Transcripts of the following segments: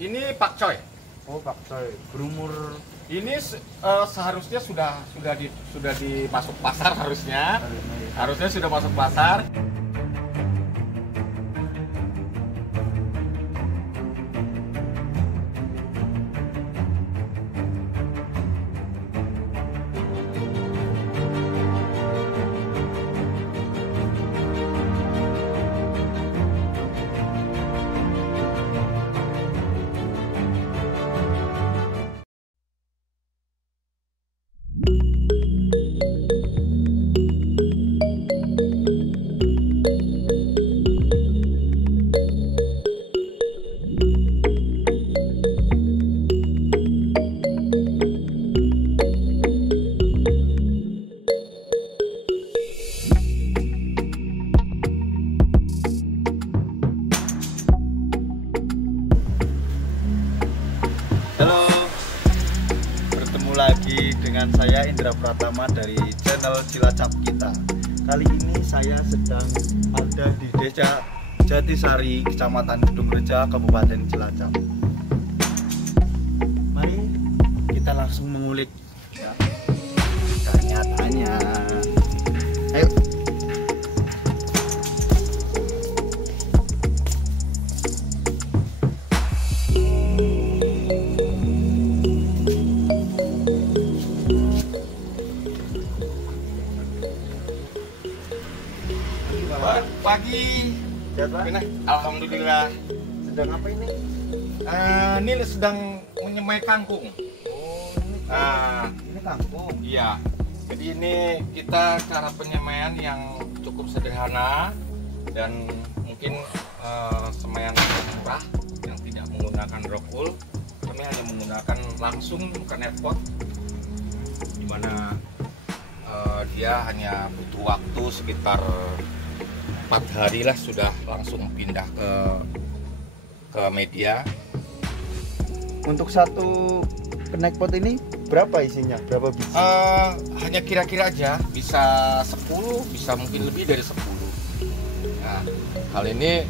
Ini pakcoy. Oh, pakcoy. Berumur Ini seharusnya sudah dimasuk pasar harusnya. Harusnya sudah masuk pasar. Halo, bertemu lagi dengan saya Indra Pratama dari channel Cilacap Kita. Kali ini saya sedang ada di Desa Jatisari, Kecamatan Gedungreja, Kabupaten Cilacap. Mari kita langsung mengulik ya, tanya-tanya. Ayo. Pagi. Sehat, Pak? Alhamdulillah. Sedang apa ini? Ini sedang menyemai kangkung. Oh, ini kangkung. Iya. Jadi ini kita cara penyemaian yang cukup sederhana dan mungkin semaian murah yang tidak menggunakan rock wool. Kami hanya menggunakan langsung bukan airpot, di mana dia hanya butuh waktu sekitar 4 hari lah sudah langsung pindah ke media. Untuk satu kenek pot ini berapa isinya? Berapa biji? Hanya kira-kira aja, bisa 10, bisa mungkin lebih dari 10. Nah, hal ini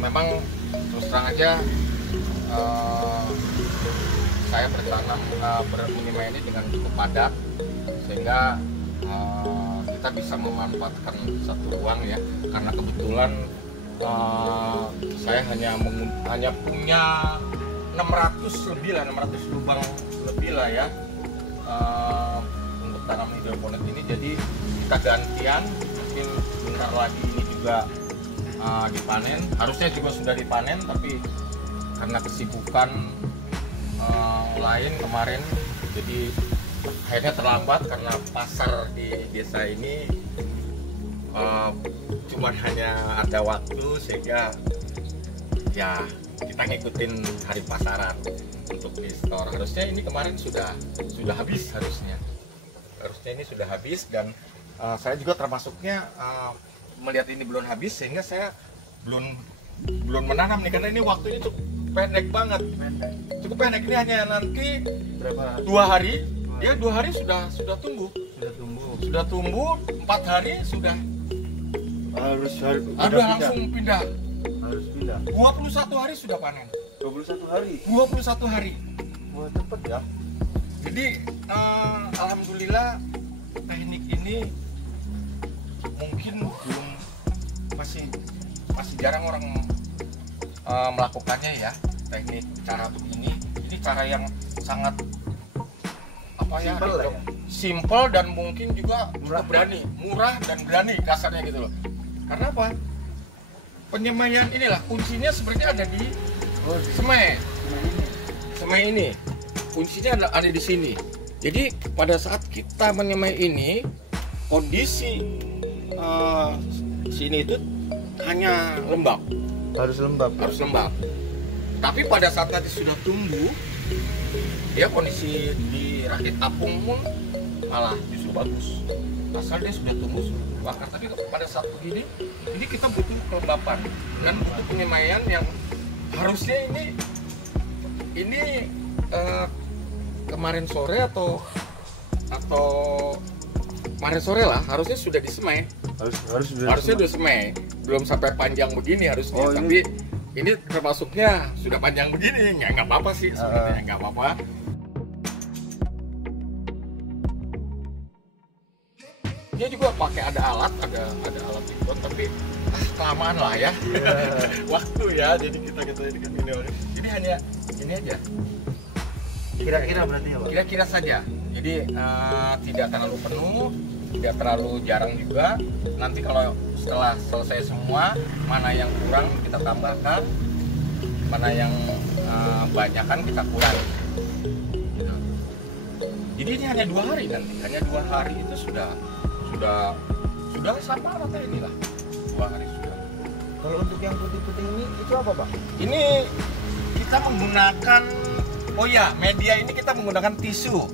memang terus terang aja saya bermenyemai ini dengan cukup padat sehingga kita bisa memanfaatkan satu ruang ya, karena kebetulan saya hanya punya 600 lubang lebih lah ya untuk tanam hidroponik ini. Jadi kita gantian, mungkin bentar lagi ini juga dipanen, harusnya juga sudah dipanen, tapi karena kesibukan lain kemarin jadi akhirnya terlambat karena pasar di desa ini cuman hanya ada waktu, sehingga ya kita ngikutin hari pasaran untuk di store. Harusnya ini kemarin sudah habis, harusnya ini sudah habis, dan saya juga termasuknya melihat ini belum habis sehingga saya belum menanam nih, karena ini waktunya cukup pendek banget. Cukup pendek, ini hanya nanti Berapa? 2 hari. Dia 2 hari sudah tumbuh. Sudah tumbuh 4 hari sudah. Harus Langsung pindah. Harus pindah. 21 hari sudah panen. 21 hari. 21 hari. Wah, cepet ya. Jadi alhamdulillah teknik ini mungkin masih jarang orang melakukannya ya, teknik cara begini. Ini cara yang sangat simple dan mungkin juga murah dan berani kasarnya gitu loh. Karena apa? Penyemaian inilah kuncinya sebenarnya ada di semai ini. Kuncinya ada di sini. Jadi pada saat kita menyemai ini, kondisi sini itu hanya lembab. Harus lembab. Tapi pada saat nanti sudah tumbuh, dia kondisi di rakit apung pun malah justru bagus. Asal dia sudah tumbuh, sudah bakar. Tapi pada saat begini, ini kita butuh kelembapan dan butuh penyemaian yang harusnya ini kemarin sore atau kemarin sore lah harusnya sudah disemai. Harusnya sudah semai. Belum sampai panjang begini harusnya. Oh, tapi ini termasuknya sudah panjang begini, nggak apa-apa sih sebenarnya, nggak apa-apa. Dia juga pakai ada alat ikon, tapi kelamaan lah ya. Waktu ya, jadi kita ini kan ini. Jadi hanya ini aja. Kira-kira berarti ya Pak? Kira-kira saja. Jadi tidak terlalu penuh, tidak terlalu jarang juga. Nanti kalau setelah selesai semua, mana yang kurang kita tambahkan, mana yang banyak kan kita kurangi. Gitu. Jadi ini hanya 2 hari nanti, hanya 2 hari itu sudah sama rata inilah. 2 hari sudah. Kalau untuk yang putih-putih ini itu apa Pak? Ini kita menggunakan, oh ya, media ini kita menggunakan tisu.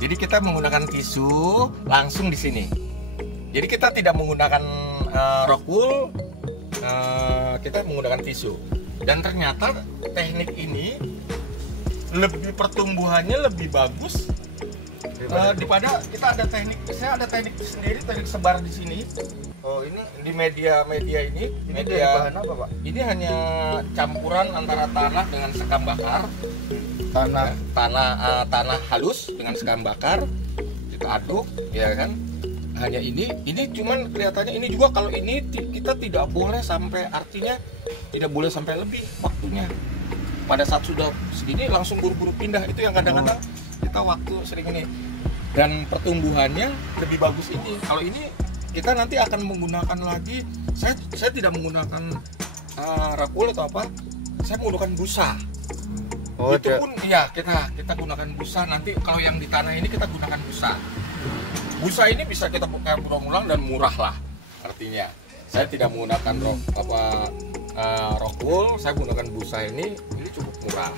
Jadi kita menggunakan tisu langsung di sini. Jadi kita tidak menggunakan rock wool, kita menggunakan tisu. Dan ternyata teknik ini lebih pertumbuhannya lebih bagus daripada kita ada teknik. Saya ada teknik sendiri, teknik sebar di sini. Oh, ini di media ini. Media bahan apa Pak? Ini hanya campuran antara tanah dengan sekam bakar. Tanah halus dengan sekam bakar kita aduk, ya kan. Hanya ini cuman kelihatannya ini juga, kalau ini kita tidak boleh sampai, artinya tidak boleh sampai lebih waktunya. Pada saat sudah segini langsung buru-buru pindah, itu yang kadang-kadang kita waktu sering ini. Dan pertumbuhannya lebih bagus ini. Kalau ini kita nanti akan menggunakan lagi, saya tidak menggunakan rakul atau apa, saya menggunakan busa. Oh, itu pun ya kita gunakan busa. Nanti kalau yang di tanah ini kita gunakan busa. Busa ini bisa kita berulang-ulang dan murah lah. Artinya saya tidak menggunakan rock wool, saya menggunakan busa ini cukup murah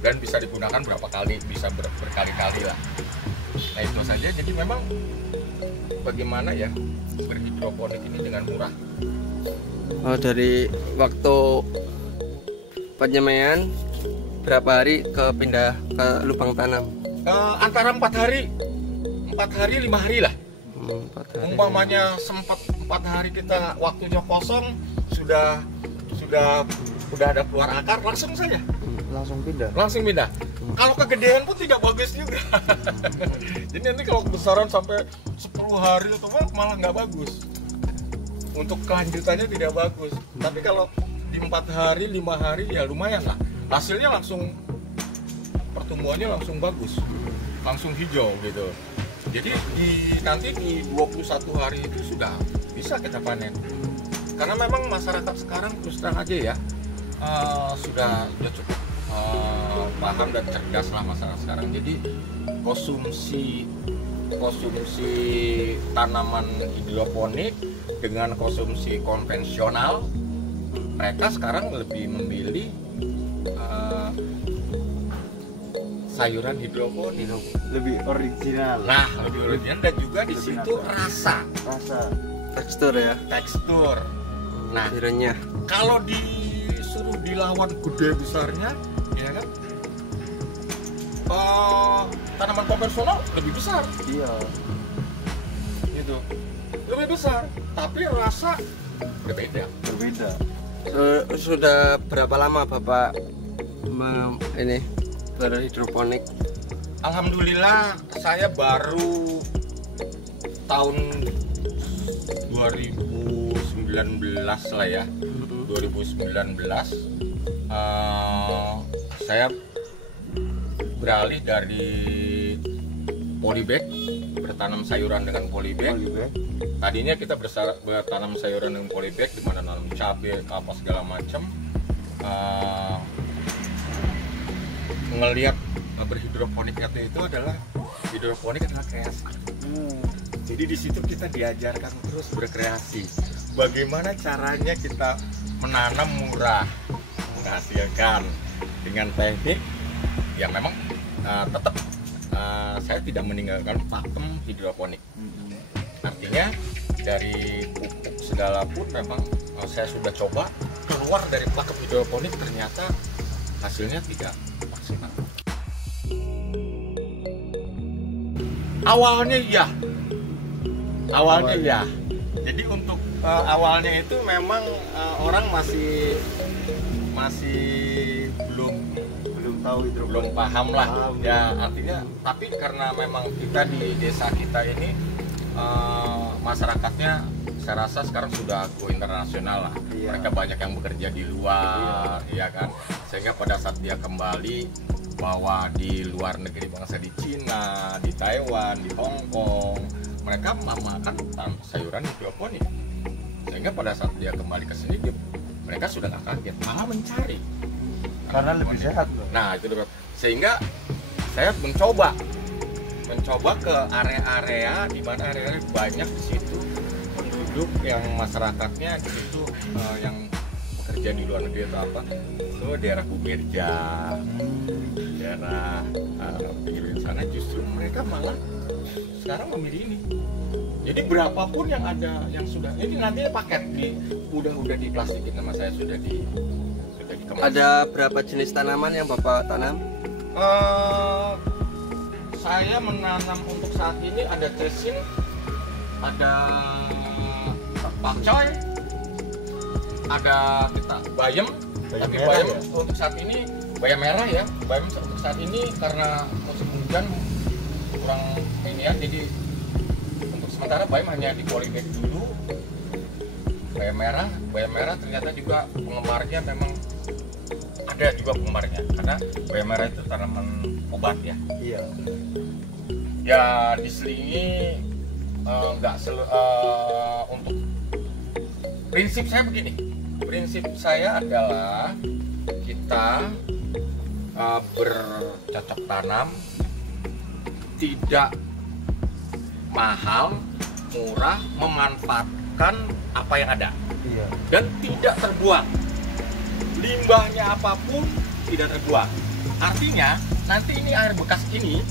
dan bisa digunakan berapa kali, bisa berkali-kali lah. Nah itu saja. Jadi memang bagaimana ya berhidroponik ini dengan murah. Oh, dari waktu penyemaian berapa hari pindah ke lubang tanam? Antara 4 hari 5 hari lah. 4 hari. Umpamanya sempat 4 hari kita waktunya kosong, sudah ada keluar akar, langsung saja langsung pindah. Kalau kegedean pun tidak bagus juga. Jadi nanti kalau kebesaran sampai 10 hari atau malah nggak bagus, untuk kelanjutannya tidak bagus. Tapi kalau di 4 hari 5 hari ya lumayan lah, hasilnya langsung, pertumbuhannya langsung bagus, langsung hijau gitu. Jadi nanti di 21 hari itu sudah bisa kita panen. Karena memang masyarakat sekarang terus terang aja ya, sudah cukup paham dan cerdas lah masyarakat sekarang. Jadi konsumsi tanaman hidroponik dengan konsumsi konvensional, mereka sekarang lebih memilih sayuran hidroponik, lebih original. Nah, lebih original, dan juga di situ rasa, Tekstur ya. Nah, Renyah. kalau disuruh dilawan gede besarnya, ya kan, tanaman konvensional lebih besar. Iya. Gitu, lebih besar, tapi rasa berbeda. Sudah berapa lama Bapak ini berhidroponik? Alhamdulillah saya baru tahun 2019 lah ya. 2019 saya beralih dari polybag, bertanam sayuran dengan polybag. Tadinya kita bertanam sayuran dengan polybag, di mana nanam cabai apa segala macam. Ngelihat berhidroponik itu adalah kreasi. Jadi di situ kita diajarkan terus berkreasi. Bagaimana caranya kita menanam murah, menghasilkan dengan teknik yang memang tetap saya tidak meninggalkan pakem hidroponik. Artinya dari pupuk segala pun memang saya sudah coba keluar dari pakem hidroponik, ternyata hasilnya tidak maksimal. Awalnya ya. Jadi untuk awalnya itu memang orang masih belum tahu belum paham lah ya artinya, tapi karena memang kita di desa kita ini masyarakatnya saya rasa sekarang sudah go internasional lah. Iya. Mereka banyak yang bekerja di luar, ya kan, sehingga pada saat dia kembali bahwa di luar negeri, bangsa di Cina, di Taiwan, di Hong Kong, mereka memakan sayuran hidroponik, sehingga pada saat dia kembali ke sini mereka sudah nggak kaget, malah mencari karena lebih sehat loh. Nah itu sehingga saya mencoba ke area-area di mana area banyak di situ penduduk yang masyarakatnya di situ yang bekerja di luar negeri atau apa, itu daerah Bumerja, daerah pinggir sana, justru mereka malah sekarang memilih ini. Jadi berapapun yang ada yang sudah ini nantinya paket udah diplastikin sama saya, sudah dikemas. Ada berapa jenis tanaman yang Bapak tanam? Saya menanam untuk saat ini ada cesin, ada pakcoy, ada kita bayam, tapi bayam ya? untuk saat ini bayam merah ya. Bayam untuk saat ini karena musim hujan kurang ini ya, jadi untuk sementara bayam hanya di polybag dulu. Bayam merah ternyata juga penggemarnya memang ada juga penggemarnya, karena bayam merah itu tanaman obat ya. Iya. Ya diselingi untuk prinsip saya begini. Prinsip saya adalah kita bercocok tanam, tidak mahal, murah, memanfaatkan apa yang ada. Iya. Dan tidak terbuang. Limbahnya apapun tidak terbuang. Artinya nanti ini air bekas ini,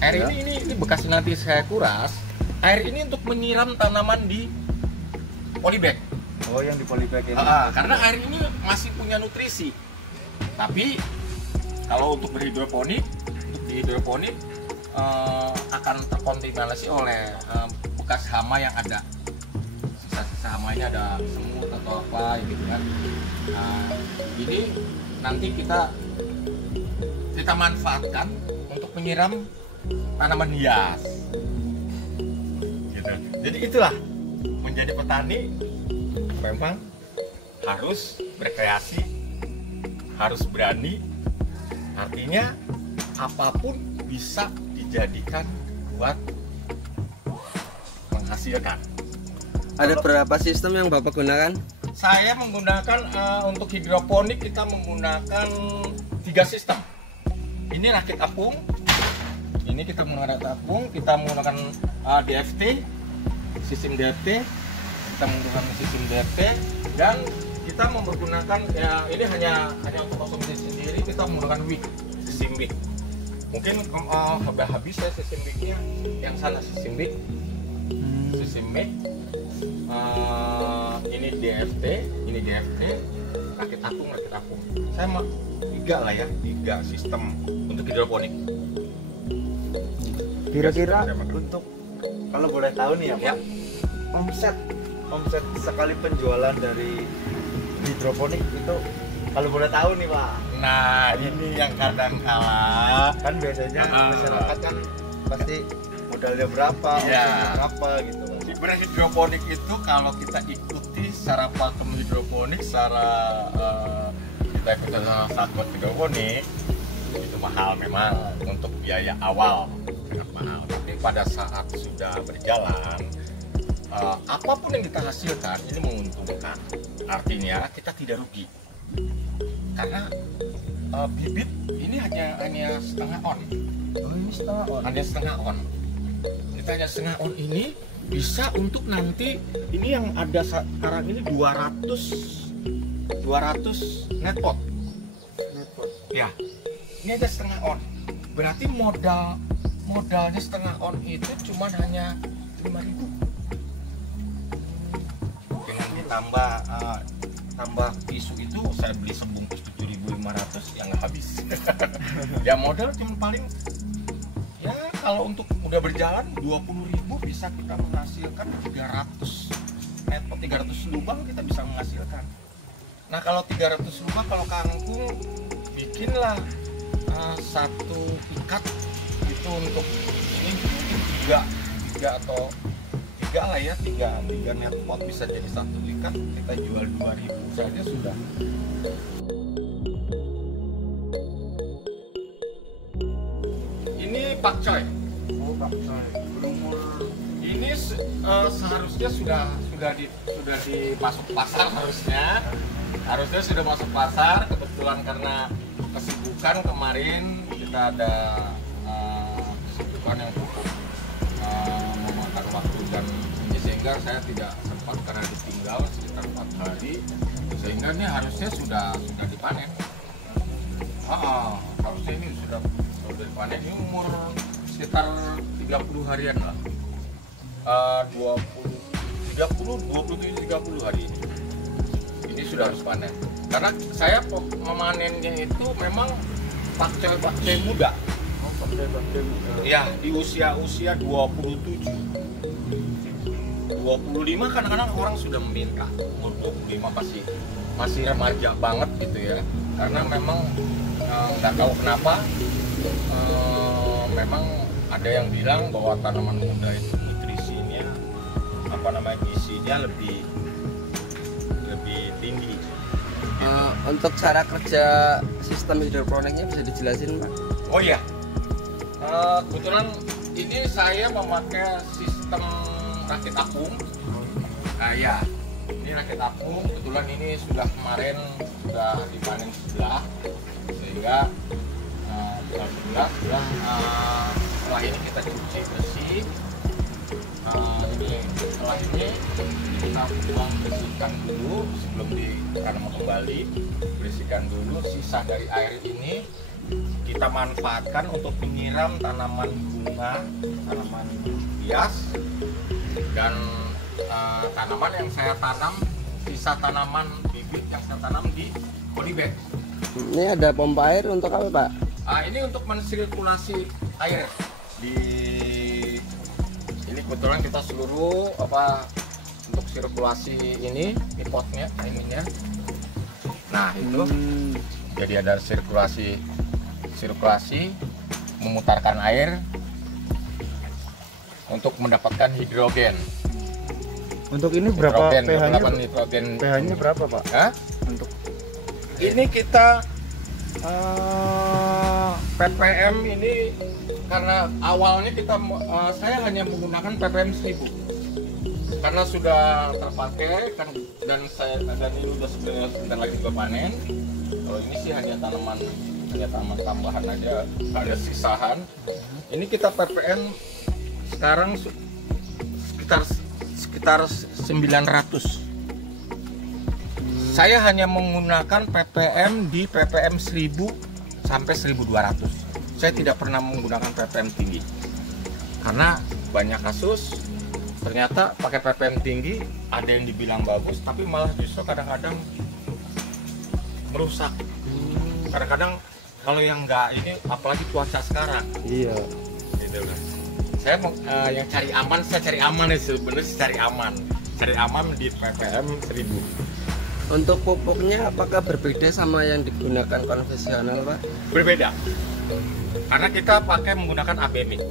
ini bekas nanti saya kuras. Air ini untuk menyiram tanaman di polybag. Oh, yang di polybag ini. Karena air ini masih punya nutrisi. Tapi kalau untuk berhidroponik, akan terkontaminasi oleh bekas hama yang ada. Sisa-sisa hamanya ada semut atau apa gitu kan. Ini nanti kita manfaatkan untuk menyiram tanaman hias. Gitu. Jadi itulah menjadi petani memang harus berkreasi, harus berani. Artinya apapun bisa dijadikan buat menghasilkan. Ada berapa sistem yang Bapak gunakan? Saya menggunakan untuk hidroponik kita menggunakan 3 sistem. Ini rakit apung. Ini kita menggunakan rakit apung, kita menggunakan DFT, sistem DFT. Kita menggunakan sistem DFT dan kita mempergunakan ya ini hanya untuk konsumsi sendiri, kita menggunakan wick, sistem wick. Mungkin sudah habis ya sistem wicknya, yang sana sistem wick, sistem wick. Ini DFT, rakit apung. Saya mau 3 lah ya, 3 sistem untuk hidroponik. Kira-kira untuk kalau boleh tahu nih ya, Pak, Ya. omset sekali penjualan dari hidroponik itu kalau boleh tahu nih, Pak. Nah, ini yang kadang kala Kan biasanya masyarakat kan pasti modalnya berapa, Iya. omsetnya berapa gitu kan. di berhidroponik itu kalau kita ikuti secara pakem hidroponik, secara kita ikuti sakot hidroponik itu mahal memang untuk biaya awal sangat mahal. Tapi pada saat sudah berjalan apapun yang kita hasilkan ini menguntungkan. Artinya kita tidak rugi karena bibit ini hanya setengah on. Oh, ini setengah on. Hanya setengah on. Kita hanya setengah on ini bisa untuk nanti ini yang ada sekarang ini 200 net pot. Ya, ini aja setengah on. Berarti modalnya setengah on itu cuma hanya 5.000. Dengan ditambah tisu itu saya beli sebungkus 7.500 yang nggak habis. Ya modal cuma paling ya kalau untuk udah berjalan 20.000 bisa kita menghasilkan 300 net pot 300 lubang kita bisa menghasilkan. Nah kalau 300 lubang, kalau kangkung bikinlah satu ikat itu untuk ini mungkin tiga atau tiga lah ya, tiga net pot bisa jadi satu ikat, kita jual 2.000 saja sudah. Ini pakcoy. Oh, pakcoy. Ini seharusnya sudah dimasuk pasar, harusnya sudah masuk pasar. Kebetulan karena kesibukan kemarin kita ada kesibukan yang cukup memakan waktu dan ini, sehingga saya tidak sempat karena ditinggal sekitar 4 hari, sehingga ini harusnya sudah dipanen. Harusnya ini sudah dipanen. Ini umur sekitar 30 harian lah. 30 hari ini sudah harus panen, karena saya memanennya itu memang pakcoy muda. Oh, pakcoy muda. Ya, di usia 27, 25 kadang-kadang orang sudah meminta. Umur 25 masih remaja banget gitu ya, karena memang nggak tahu kenapa memang ada yang bilang bahwa tanaman muda itu gizinya lebih tinggi. Untuk cara kerja sistem hidroponiknya bisa dijelasin, Pak? Oh iya, kebetulan ini saya memakai sistem rakit apung. Ya, ini rakit apung. Kebetulan ini kemarin sudah dipanen sebelah, sehingga setelah ini kita cuci bersih. Setelah ini kita bersihkan dulu sebelum ditanam kembali, bersihkan dulu. Sisa dari air ini kita manfaatkan untuk menyiram tanaman bunga, tanaman hias, dan tanaman yang saya tanam, sisa tanaman bibit yang saya tanam di polybag. Ini ada pompa air untuk apa, Pak? Ini untuk mensirkulasi air di ini. Kebetulan kita seluruh untuk sirkulasi ini potnya, ininya. Nah itu jadi ada sirkulasi memutarkan air untuk mendapatkan hidrogen. Untuk ini berapa pH-nya? pH-nya berapa, Pak? Hah? Untuk ini kita ppm ini, karena awalnya saya hanya menggunakan ppm 1000 karena sudah terpakai kan, dan ini udah sebentar lagi juga panen. Kalau ini sih hanya tanaman tambahan aja, ada sisahan. Ini kita ppm sekarang sekitar 900. Saya hanya menggunakan ppm di ppm 1000 sampai 1200. Saya tidak pernah menggunakan ppm tinggi karena banyak kasus ternyata pakai ppm tinggi ada yang dibilang bagus, tapi malah justru kadang-kadang merusak. Kadang-kadang kalau yang enggak ini, apalagi cuaca sekarang. Iya. Gitu kan. Saya yang cari aman, saya cari aman ya, sebenarnya cari aman di ppm 1000. Untuk pupuknya apakah berbeda sama yang digunakan konvensional, Pak? Berbeda, karena kita menggunakan ABMIC.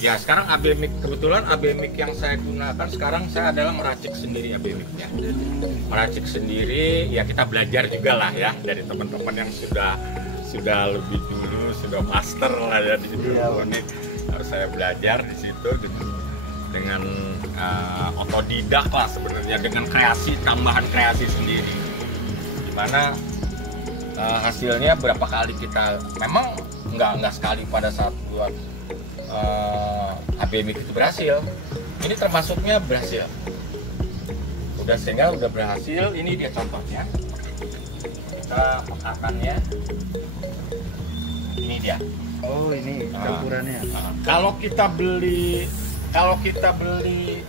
Ya sekarang ABMIC, kebetulan ABMIC yang saya gunakan sekarang, saya adalah meracik sendiri ABMIC-nya. Meracik sendiri, ya kita belajar juga lah ya dari teman-teman yang sudah lebih dulu, sudah master lah ya di hidroponik. Harus saya belajar di situ dengan otodidak lah sebenarnya, dengan tambahan kreasi sendiri, dimana hasilnya berapa kali kita memang nggak sekali pada saat buat ABMIC itu berhasil. Ini termasuknya berhasil, sehingga udah berhasil. Ini dia contohnya, kita pekatannya ini dia. Oh, ini campurannya. Kalau kita beli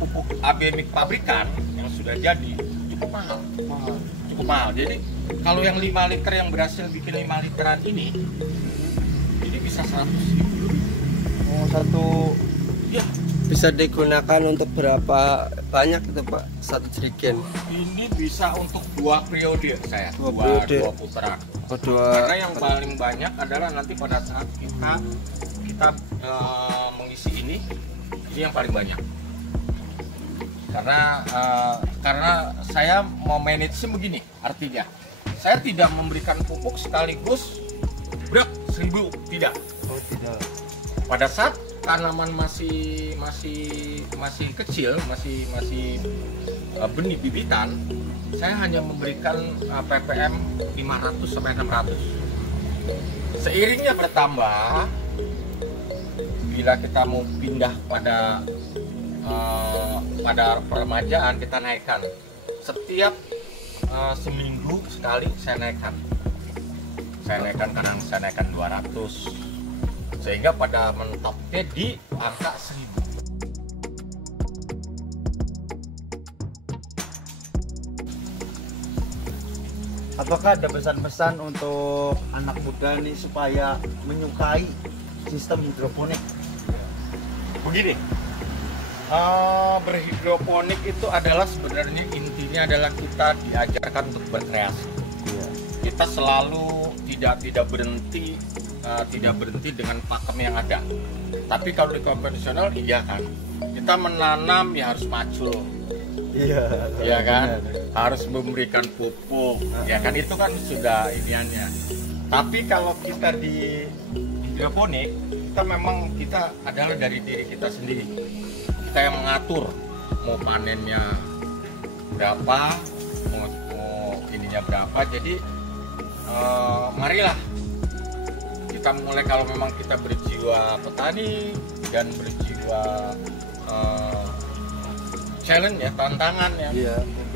pupuk ABMIC pabrikan yang sudah jadi cukup mahal. Jadi kalau yang 5 liter yang berhasil bikin 5 literan ini bisa 100.000. Oh, satu. Ya, bisa digunakan untuk berapa banyak itu Pak satu jerigen? Ini bisa untuk 2 periode saya, Dua periode. 2 putaran. Oh, dua. Karena yang paling banyak adalah nanti pada saat kita mengisi ini yang paling banyak. Karena saya mau manage begini, artinya saya tidak memberikan pupuk sekaligus berat 1000, tidak. Oh, tidak. Pada saat tanaman masih kecil, masih benih bibitan, saya hanya memberikan ppm 500 sampai 600. Seiringnya bertambah, bila kita mau pindah pada peremajaan, kita naikkan setiap seminggu sekali. Saya naikkan kadang saya naikkan 200, sehingga pada mentoknya di angka 1000. Apakah ada pesan-pesan untuk anak muda nih supaya menyukai sistem hidroponik? Begini, berhidroponik itu adalah sebenarnya intinya adalah kita diajarkan untuk berkreasi. Kita selalu tidak berhenti dengan pakem yang ada. Tapi kalau di konvensional, iya kan, kita menanam ya harus macul, iya kan, harus memberikan pupuk, ya kan, itu kan sudah iniannya. Tapi kalau kita di hidroponik, kita adalah dari diri kita sendiri. Kita yang mengatur mau panennya berapa, mau ininya berapa. Jadi marilah kita mulai, kalau memang kita berjiwa petani dan berjiwa challenge ya, tantangan ya,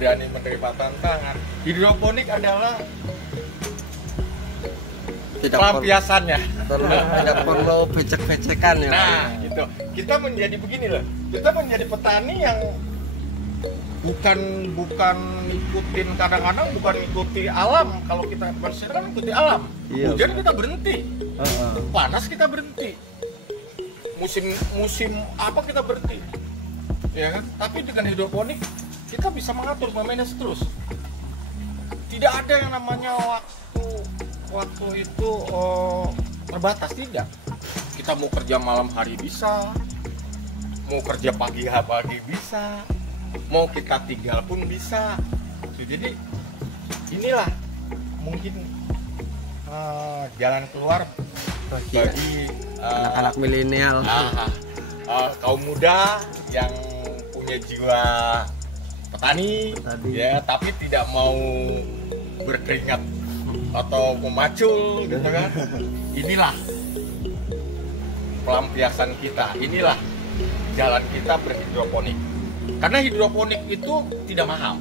berani menerima tantangan. Hidroponik adalah pelampiasannya. Tidak perlu becek-becekan ya. Nah, gitu. Kita menjadi begini loh. Kita menjadi petani yang bukan ikutin, kadang-kadang bukan ikuti alam. Kalau kita konvensional kan ikuti alam. Hujan kita berhenti, panas kita berhenti, musim apa kita berhenti, ya kan? Tapi dengan hidroponik kita bisa mengatur, memanage terus. Tidak ada yang namanya waktu itu terbatas, tidak. Kita mau kerja malam hari bisa, mau kerja pagi bisa, mau kita tinggal pun bisa. Jadi inilah mungkin jalan keluar bagi anak-anak milenial, kaum muda yang punya jiwa petani, ya, tapi tidak mau berkeringat atau memacul gitu kan. Inilah pelampiasan kita, inilah jalan kita berhidroponik. Karena hidroponik itu tidak mahal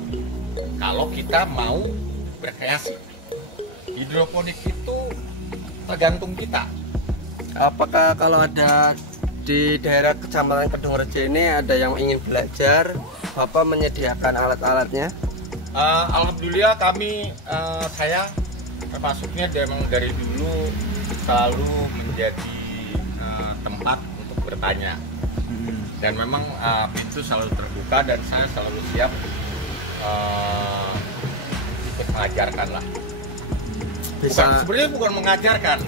kalau kita mau berkreasi. Hidroponik itu tergantung kita. Apakah kalau ada di daerah Kecamatan Kedungrejo ini ada yang ingin belajar, Bapak menyediakan alat-alatnya? Alhamdulillah saya termasuknya memang dari dulu selalu menjadi tempat untuk bertanya. Dan memang pintu selalu terbuka dan saya selalu siap ikut mengajarkan lah. Sebenarnya bukan mengajarkan,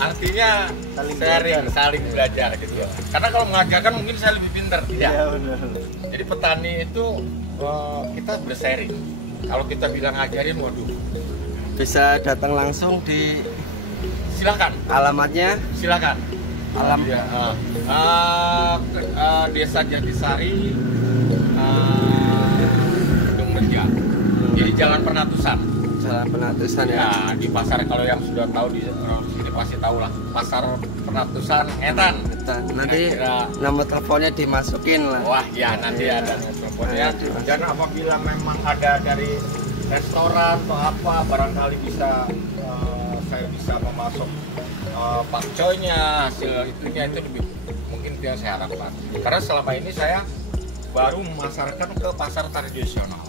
artinya saling belajar gitu ya. Karena kalau mengajarkan mungkin saya lebih pintar, tidak. Jadi petani itu kita bersharing. Kalau kita bilang ngajarin, waduh, bisa datang langsung di, silakan. Alamatnya? Silakan. Desa Jatisari, Kedungrejo. Jadi Jalan Penatusan. Jalan Penatusan ya. Di pasar, kalau yang sudah tahu di sini pasti tahu lah. Pasar Penatusan Ngetan. Nanti nama teleponnya dimasukin lah. Wah ya, nanti ada teleponnya. Dan apabila memang ada dari restoran atau apa, barangkali bisa saya bisa memasuk pakcoynya, hasil itunya, itu lebih mungkin itu yang saya harapkan. Karena selama ini saya baru memasarkan ke pasar tradisional,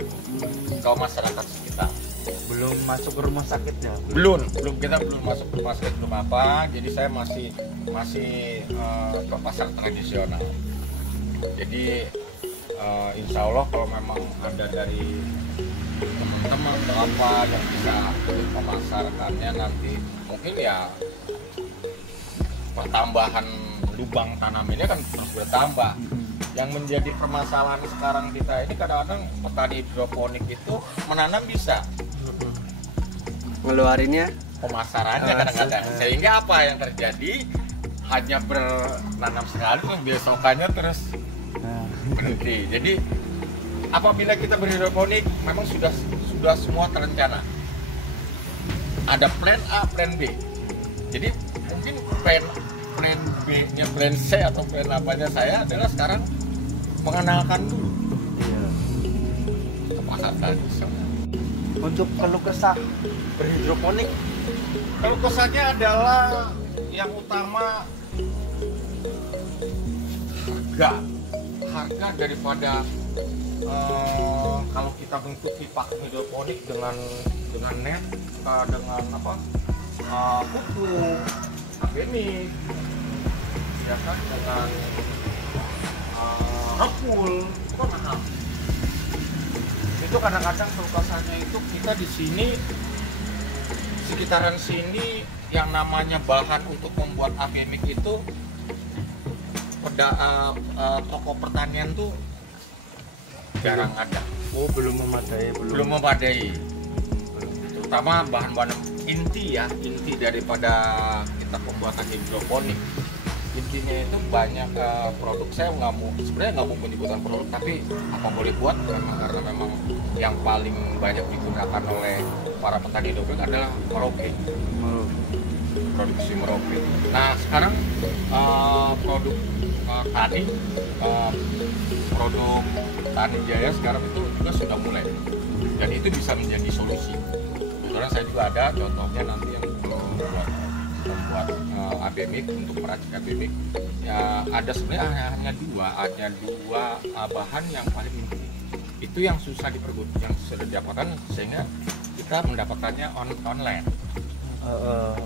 ke masyarakat sekitar. Belum masuk ke rumah sakit ya? Belum, kita belum masuk ke rumah sakit, belum apa. Jadi saya masih ke pasar tradisional. Jadi insya Allah kalau memang ada dari teman-teman atau apa yang bisa memasarkannya nanti, mungkin ya pertambahan lubang tanam ini kan terus bertambah. Yang menjadi permasalahan sekarang kita ini kadang-kadang petani hidroponik itu menanam bisa, ngeluarinnya pemasarannya kadang-kadang, sehingga apa yang terjadi hanya bernanam sekali besokannya terus berhenti. Jadi apabila kita berhidroponik memang sudah semua terencana, ada plan A, plan B. Jadi mungkin plan B nya, plan C atau plan apanya saya adalah sekarang mengenalkan dulu ke pasar tadi. Untuk keluh kesah berhidroponik, Kalau kesannya adalah yang utama harga daripada kalau kita mengikuti pakai hidroponik dengan net, dengan pupuk organik, ya kan, dengan Rockwool, itu kan mahal. Itu kadang-kadang kelukasannya itu kita di sini sekitaran sini yang namanya bahan untuk membuat abemik itu toko pertanian tuh jarang ada. oh belum memadai. Terutama bahan-bahan inti daripada kita pembuatan hidroponik. Intinya itu banyak produk, saya sebenarnya nggak mau menyebutkan produk, tapi apa boleh buat karena memang yang paling banyak digunakan oleh para petani hidroponik adalah Merauke. Produksi Merauke. Nah sekarang produk Tani Jaya sekarang itu juga sudah mulai, dan itu bisa menjadi solusi. Kebetulan saya juga ada contohnya nanti yang membuat abemik, untuk meracik abemik ya, ada sebenarnya hanya dua bahan yang paling inti, itu yang susah yang sudah didapatkan, sehingga kita mendapatkannya online.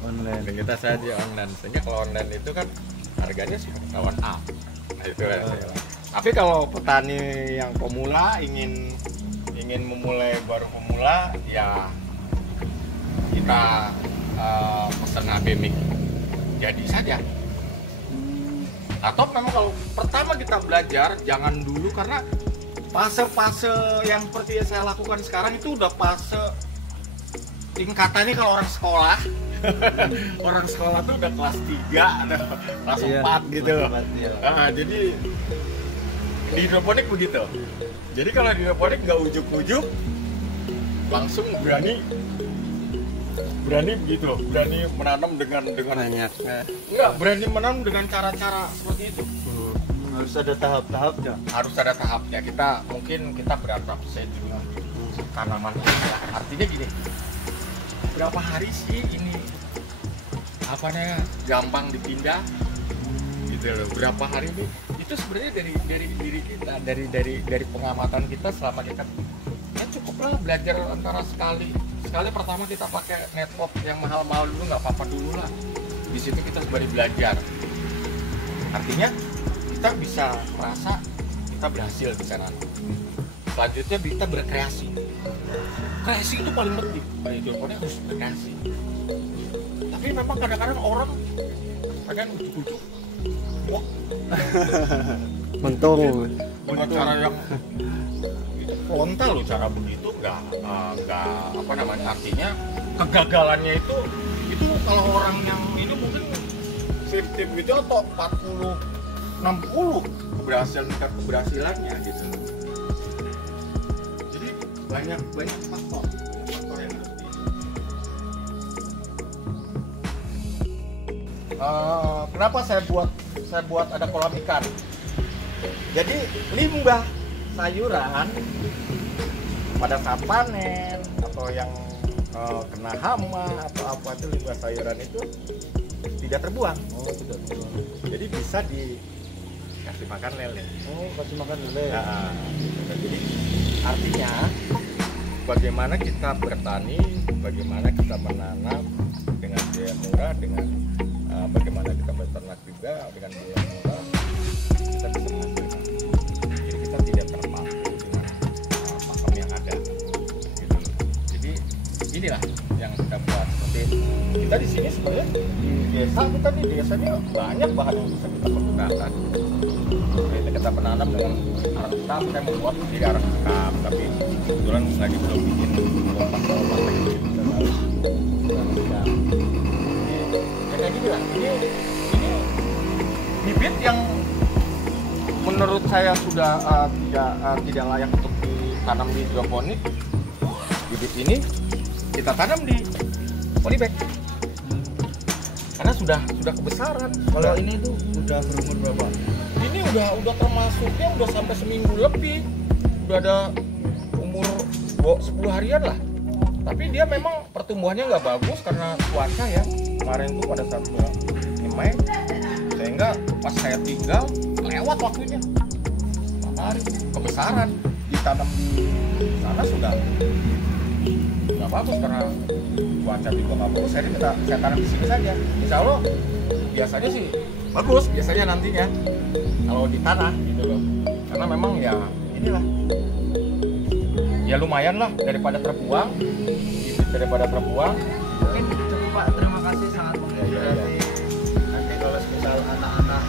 Online. Dan kita saja online, sehingga kalau online itu kan harganya sudah ketahuan up. Nah itu tapi kalau petani yang pemula ingin memulai baru pemula, ya kita pesan abemik jadi saja. Atau memang kalau pertama kita belajar, jangan dulu, karena fase-fase yang seperti yang saya lakukan sekarang itu udah fase tingkatannya kalau orang sekolah. Orang sekolah tuh udah kelas 3 atau kelas 4 gitu. Jadi di hidroponik begitu. Jadi kalau di hidroponik nggak ujuk-ujuk, langsung berani begitu, berani menanam dengan banyak. Enggak, berani menanam dengan cara-cara seperti itu. Harus ada tahap-tahapnya. Harus ada tahapnya. Kita beradaptasi dulu tanaman ini. Artinya gini, berapa hari sih ini gampang dipindah gitu loh, berapa hari ini, itu sebenarnya dari diri kita, dari pengamatan kita selama kita ya cukuplah belajar antara sekali pertama kita pakai netpot yang mahal-mahal dulu, nggak apa-apa dulu lah, di situ kita sebagai belajar, artinya kita bisa merasa kita berhasil di sana. Selanjutnya kita berkreasi. Kreasi itu paling penting. Hidroponik harus berkreasi. Tapi memang kadang-kadang orang ujuk-ujuk, wah, Untung. dengan cara yang frontal loh, cara begitu nggak artinya kegagalannya itu kalau orang yang ini mungkin 50 gitu atau 40-60 keberhasilannya gitu. Jadi banyak faktor yang harus kenapa saya buat ada kolam ikan. Jadi limbah sayuran pada saat panen atau yang kena hama atau apa itu, limbah sayuran itu tidak terbuang. Jadi bisa dikasih makan lele. Kasih makan lele. Nah, jadi artinya bagaimana kita bertani, bagaimana kita menanam dengan biaya murah, dengan bagaimana kita beternak juga dengan biaya murah, kita bisa menghasilkan. inilah yang kita buat. Seperti kita di sini sebenarnya di desa ini banyak bahan yang bisa kita pergunakan. Seperti kita menanam dengan arang sekam, saya membuat jadi arang sekam, tapi kebetulan lagi belum bikin kompas gitu. Ya kayak gitu lah. Ini bibit yang menurut saya sudah tidak layak untuk ditanam di hidroponik. Bibit ini kita tanam di polybag karena sudah kebesaran. Kalau ini tuh udah berumur berapa? Ini udah termasuknya udah sampai seminggu lebih, udah ada umur 10 harian lah. Tapi dia memang pertumbuhannya nggak bagus karena cuaca ya. Kemarin tuh pada saat bulan Mei, sehingga pas saya tinggal lewat waktunya. Hari kebesaran ditanam di sana sudah nggak bagus karena cuaca juga nggak bagus. Jadi saya tanam di sini saja. Insya Allah biasanya sih bagus biasanya nantinya kalau di tanah gitu loh. Karena memang ya inilah ya lumayan lah daripada terbuang. Mungkin cukup Pak, terima kasih sangat menginspirasi. Nanti kalau misal anak-anak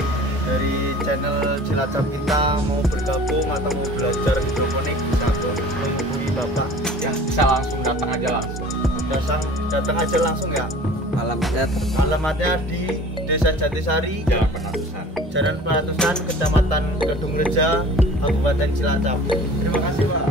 dari channel Cilacap kita mau bergabung atau mau belajar hidroponik bisa menghubungi Bapak. Ya bisa langsung datang aja langsung. Datang aja langsung ya. Alamatnya di Desa Jatisari, Jalan Penatusan, Kecamatan Kedungreja, Kabupaten Cilacap. Terima kasih Pak.